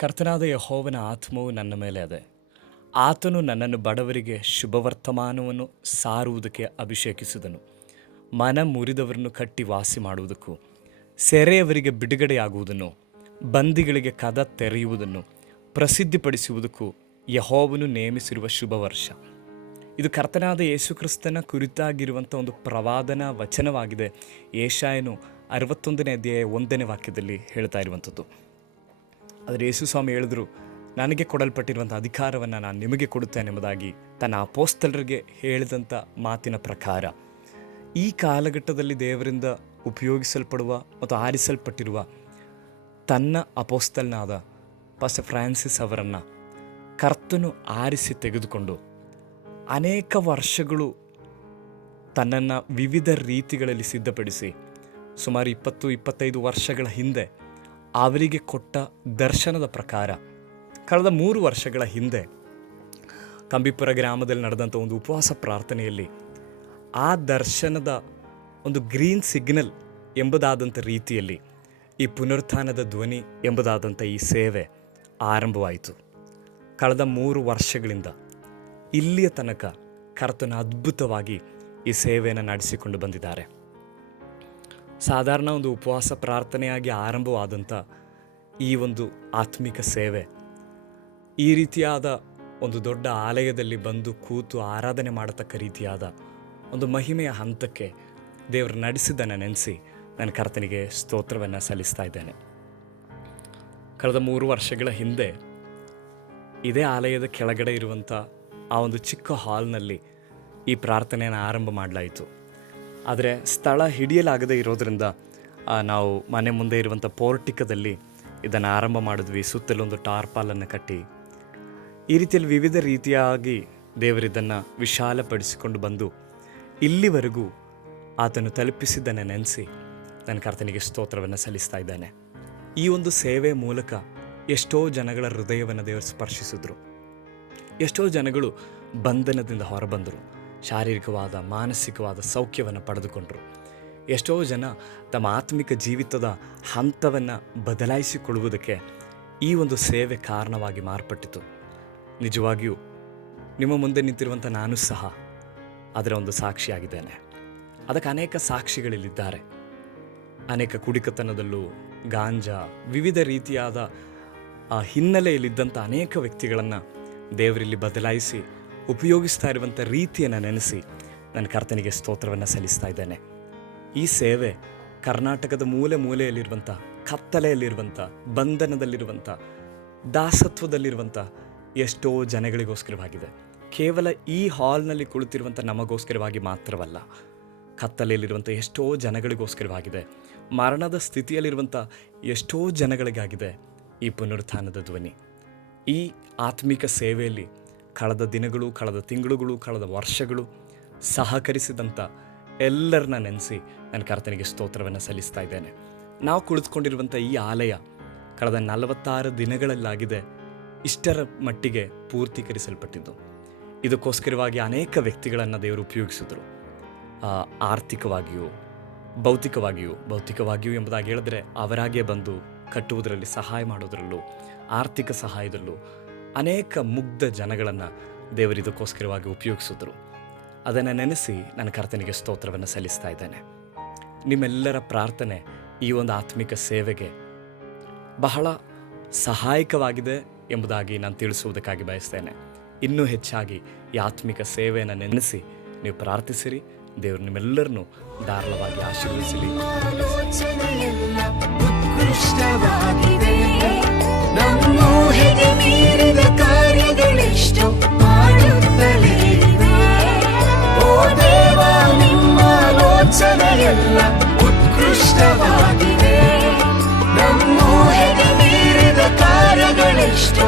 ಕರ್ತನಾದ ಯೆಹೋವನ ಆತ್ಮವು ನನ್ನ ಮೇಲೆ ಇದೆ. ಆತನು ನನ್ನನ್ನು ಬಡವರಿಗೆ ಶುಭವರ್ತಮಾನವನ್ನು ಸಾರುವುದಕ್ಕೆ ಅಭಿಷೇಕಿಸಿದನು. ಮನ ಮುರಿದವರನ್ನು ಕಟ್ಟಿ ವಾಸಿ ಮಾಡುವುದಕ್ಕೂ, ಸೆರೆಯವರಿಗೆ ಬಿಡುಗಡೆಯಾಗುವುದನ್ನು, ಬಂದಿಗಳಿಗೆ ಕದ ತೆರೆಯುವುದನ್ನು ಪ್ರಸಿದ್ಧಿಪಡಿಸುವುದಕ್ಕೂ ಯೆಹೋವನು ನೇಮಿಸಿರುವ ಶುಭ ವರ್ಷ. ಇದು ಕರ್ತನಾದ ಯೇಸುಕ್ರಿಸ್ತನ ಕುರಿತಾಗಿರುವಂಥ ಒಂದು ಪ್ರವಾದನ ವಚನವಾಗಿದೆ. ಯೆಶಾಯನು 61ನೇ ಅಧ್ಯಾಯ 1ನೇ ವಾಕ್ಯದಲ್ಲಿ ಹೇಳ್ತಾ ಇರುವಂಥದ್ದು. ಆದರೆ ಯೇಸು ಸ್ವಾಮಿ ಹೇಳಿದ್ರು, ನನಗೆ ಕೊಡಲ್ಪಟ್ಟಿರುವಂಥ ಅಧಿಕಾರವನ್ನು ನಾನು ನಿಮಗೆ ಕೊಡುತ್ತೇನೆ ಎಂಬುದಾಗಿ ತನ್ನ ಅಪೋಸ್ತಲರಿಗೆ ಹೇಳಿದಂಥ ಮಾತಿನ ಪ್ರಕಾರ ಈ ಕಾಲಘಟ್ಟದಲ್ಲಿ ದೇವರಿಂದ ಉಪಯೋಗಿಸಲ್ಪಡುವ ಮತ್ತು ಆರಿಸಲ್ಪಟ್ಟಿರುವ ತನ್ನ ಅಪೋಸ್ತಲನಾದ ಪಾಸ್ಟರ್ ಫ್ರಾನ್ಸಿಸ್ ಅವರನ್ನು ಕರ್ತನು ಆರಿಸಿ ತೆಗೆದುಕೊಂಡು ಅನೇಕ ವರ್ಷಗಳು ತನ್ನನ್ನು ವಿವಿಧ ರೀತಿಗಳಲ್ಲಿ ಸಿದ್ಧಪಡಿಸಿ ಸುಮಾರು 20-25 ವರ್ಷಗಳ ಹಿಂದೆ ಅವರಿಗೆ ಕೊಟ್ಟ ದರ್ಶನದ ಪ್ರಕಾರ ಕಳೆದ 3 ವರ್ಷಗಳ ಹಿಂದೆ ಕಂಬಿಪುರ ಗ್ರಾಮದಲ್ಲಿ ನಡೆದಂಥ ಒಂದು ಉಪವಾಸ ಪ್ರಾರ್ಥನೆಯಲ್ಲಿ ಆ ದರ್ಶನದ ಒಂದು ಗ್ರೀನ್ ಸಿಗ್ನಲ್ ಎಂಬುದಾದಂಥ ರೀತಿಯಲ್ಲಿ ಈ ಪುನರುತ್ಥಾನದ ಧ್ವನಿ ಎಂಬುದಾದಂಥ ಈ ಸೇವೆ ಆರಂಭವಾಯಿತು. ಕಳೆದ 3 ವರ್ಷಗಳಿಂದ ಇಲ್ಲಿಯ ತನಕ ಕರ್ತನ ಅದ್ಭುತವಾಗಿ ಈ ಸೇವೆಯನ್ನು ನಡೆಸಿಕೊಂಡು ಬಂದಿದ್ದಾರೆ. ಸಾಧಾರಣ ಒಂದು ಉಪವಾಸ ಪ್ರಾರ್ಥನೆಯಾಗಿ ಆರಂಭವಾದಂಥ ಈ ಒಂದು ಆತ್ಮಿಕ ಸೇವೆ ಈ ರೀತಿಯಾದ ಒಂದು ದೊಡ್ಡ ಆಲಯದಲ್ಲಿ ಬಂದು ಕೂತು ಆರಾಧನೆ ಮಾಡತಕ್ಕ ರೀತಿಯಾದ ಒಂದು ಮಹಿಮೆಯ ಹಂತಕ್ಕೆ ದೇವರು ನಡೆಸಿದ್ದನ್ನು ನೆನೆಸಿ ನಾನು ಕರ್ತನಿಗೆ ಸ್ತೋತ್ರವನ್ನು ಸಲ್ಲಿಸ್ತಾ ಇದ್ದೇನೆ. ಕಳೆದ 3 ವರ್ಷಗಳ ಹಿಂದೆ ಇದೇ ಆಲಯದ ಕೆಳಗಡೆ ಇರುವಂಥ ಆ ಒಂದು ಚಿಕ್ಕ ಹಾಲ್ನಲ್ಲಿ ಈ ಪ್ರಾರ್ಥನೆಯನ್ನು ಆರಂಭ ಮಾಡಲಾಯಿತು. ಆದರೆ ಸ್ಥಳ ಹಿಡಿಯಲಾಗದೇ ಇರೋದರಿಂದ ನಾವು ಮನೆ ಮುಂದೆ ಇರುವಂಥ ಪೋರ್ಟಿಕದಲ್ಲಿ ಇದನ್ನು ಆರಂಭ ಮಾಡಿದ್ವಿ. ಸುತ್ತಲೊಂದು ಟಾರ್ಪಾಲನ್ನು ಕಟ್ಟಿ ಈ ರೀತಿಯಲ್ಲಿ ವಿವಿಧ ರೀತಿಯಾಗಿ ದೇವರಿದ್ದನ್ನು ವಿಶಾಲಪಡಿಸಿಕೊಂಡು ಬಂದು ಇಲ್ಲಿವರೆಗೂ ಆತನು ತಲುಪಿಸಿದ್ದನ್ನು ನೆನೆಸಿ ನನ್ನ ಕರ್ತನಿಗೆ ಸ್ತೋತ್ರವನ್ನು ಸಲ್ಲಿಸ್ತಾ ಇದ್ದಾನೆ. ಈ ಒಂದು ಸೇವೆ ಮೂಲಕ ಎಷ್ಟೋ ಜನಗಳ ಹೃದಯವನ್ನು ದೇವರು ಸ್ಪರ್ಶಿಸಿದ್ರು. ಎಷ್ಟೋ ಜನಗಳು ಬಂಧನದಿಂದ ಹೊರಬಂದರು, ಶಾರೀರಿಕವಾದ ಮಾನಸಿಕವಾದ ಸೌಖ್ಯವನ್ನು ಪಡೆದುಕೊಂಡರು. ಎಷ್ಟೋ ಜನ ತಮ್ಮ ಆತ್ಮಿಕ ಜೀವಿತದ ಹಂತವನ್ನು ಬದಲಾಯಿಸಿಕೊಳ್ಳುವುದಕ್ಕೆ ಈ ಒಂದು ಸೇವೆ ಕಾರಣವಾಗಿ ಮಾರ್ಪಟ್ಟಿತು. ನಿಜವಾಗಿಯೂ ನಿಮ್ಮ ಮುಂದೆ ನಿಂತಿರುವಂಥ ನಾನು ಸಹ ಅದರ ಒಂದು ಸಾಕ್ಷಿಯಾಗಿದ್ದೇನೆ. ಅದಕ್ಕೆ ಅನೇಕ ಸಾಕ್ಷಿಗಳಿಲ್ಲಿದ್ದಾರೆ. ಅನೇಕ ಕುಡಿಕತನದಲ್ಲೂ ಗಾಂಜಾ ವಿವಿಧ ರೀತಿಯಾದ ಹಿನ್ನೆಲೆಯಲ್ಲಿದ್ದಂಥ ಅನೇಕ ವ್ಯಕ್ತಿಗಳನ್ನು ದೇವರಲ್ಲಿ ಬದಲಾಯಿಸಿ ಉಪಯೋಗಿಸ್ತಾ ಇರುವಂಥ ರೀತಿಯನ್ನು ನೆನೆಸಿ ನನ್ನ ಕರ್ತನಿಗೆ ಸ್ತೋತ್ರವನ್ನು ಸಲ್ಲಿಸ್ತಾ ಇದ್ದೇನೆ. ಈ ಸೇವೆ ಕರ್ನಾಟಕದ ಮೂಲೆ ಮೂಲೆಯಲ್ಲಿರುವಂಥ, ಕತ್ತಲೆಯಲ್ಲಿರುವಂಥ, ಬಂಧನದಲ್ಲಿರುವಂಥ, ದಾಸತ್ವದಲ್ಲಿರುವಂಥ ಎಷ್ಟೋ ಜನಗಳಿಗೋಸ್ಕರವಾಗಿದೆ. ಕೇವಲ ಈ ಹಾಲ್ನಲ್ಲಿ ಕುಳಿತಿರುವಂಥ ನಮಗೋಸ್ಕರವಾಗಿ ಮಾತ್ರವಲ್ಲ, ಕತ್ತಲೆಯಲ್ಲಿರುವಂಥ ಎಷ್ಟೋ ಜನಗಳಿಗೋಸ್ಕರವಾಗಿದೆ. ಮರಣದ ಸ್ಥಿತಿಯಲ್ಲಿರುವಂಥ ಎಷ್ಟೋ ಜನಗಳಿಗಾಗಿದೆ ಈ ಪುನರುತ್ಥಾನದ ಧ್ವನಿ. ಈ ಆತ್ಮಿಕ ಸೇವೆಯಲ್ಲಿ ಕಳೆದ ದಿನಗಳು, ಕಳೆದ ತಿಂಗಳುಗಳು, ಕಳೆದ ವರ್ಷಗಳು ಸಹಕರಿಸಿದಂಥ ಎಲ್ಲರನ್ನ ನೆನೆಸಿ ನನ್ನ ಕರ್ತನಿಗೆ ಸ್ತೋತ್ರವನ್ನು ಸಲ್ಲಿಸ್ತಾ ಇದ್ದೇನೆ. ನಾವು ಕುಳಿತುಕೊಂಡಿರುವಂಥ ಈ ಆಲಯ ಕಳೆದ 46 ದಿನಗಳಲ್ಲಾಗಿದೆ ಇಷ್ಟರ ಮಟ್ಟಿಗೆ ಪೂರ್ತೀಕರಿಸಲ್ಪಟ್ಟಿದ್ದು. ಇದಕ್ಕೋಸ್ಕರವಾಗಿ ಅನೇಕ ವ್ಯಕ್ತಿಗಳನ್ನು ದೇವರು ಉಪಯೋಗಿಸಿದ್ರು. ಆರ್ಥಿಕವಾಗಿಯೂ ಭೌತಿಕವಾಗಿಯೂ ಎಂಬುದಾಗಿ ಹೇಳಿದ್ರೆ ಅವರಾಗೇ ಬಂದು ಕಟ್ಟುವುದರಲ್ಲಿ ಸಹಾಯ ಮಾಡೋದರಲ್ಲೂ, ಆರ್ಥಿಕ ಸಹಾಯದಲ್ಲೂ ಅನೇಕ ಮುಗ್ಧ ಜನಗಳನ್ನು ದೇವರು ಇದಕ್ಕೋಸ್ಕರವಾಗಿ ಉಪಯೋಗಿಸಿದ್ರು. ಅದನ್ನು ನೆನೆಸಿ ನನ್ನ ಕರ್ತನಿಗೆ ಸ್ತೋತ್ರವನ್ನು ಸಲ್ಲಿಸ್ತಾ ಇದ್ದೇನೆ. ನಿಮ್ಮೆಲ್ಲರ ಪ್ರಾರ್ಥನೆ ಈ ಒಂದು ಆತ್ಮಿಕ ಸೇವೆಗೆ ಬಹಳ ಸಹಾಯಕವಾಗಿದೆ ಎಂಬುದಾಗಿ ನಾನು ತಿಳಿಸುವುದಕ್ಕಾಗಿ ಬಯಸ್ತೇನೆ. ಇನ್ನೂ ಹೆಚ್ಚಾಗಿ ಈ ಆತ್ಮಿಕ ಸೇವೆಯನ್ನು ನೆನೆಸಿ ನೀವು ಪ್ರಾರ್ಥಿಸಿರಿ. ದೇವರು ನಿಮ್ಮೆಲ್ಲರನ್ನೂ ಧಾರಾಳವಾಗಿ ಆಶೀರ್ವದಿಸಲಿ. ನಮ್ಮೂಹೆಗೆ ಮೀರಿದ ಕಾರ್ಯಗಳೆಷ್ಟು ಮಾಡುತ್ತಲೇ ಇವೆ. ಓ ದೇವ, ನಿಮ್ಮ ಆಲೋಚನೆಯೆಲ್ಲ ಉತ್ಕೃಷ್ಟವಾಗಿದೆ. ನಮ್ಮೂಹೆಗೆ ಮೀರಿದ ಕಾರ್ಯಗಳೆಷ್ಟು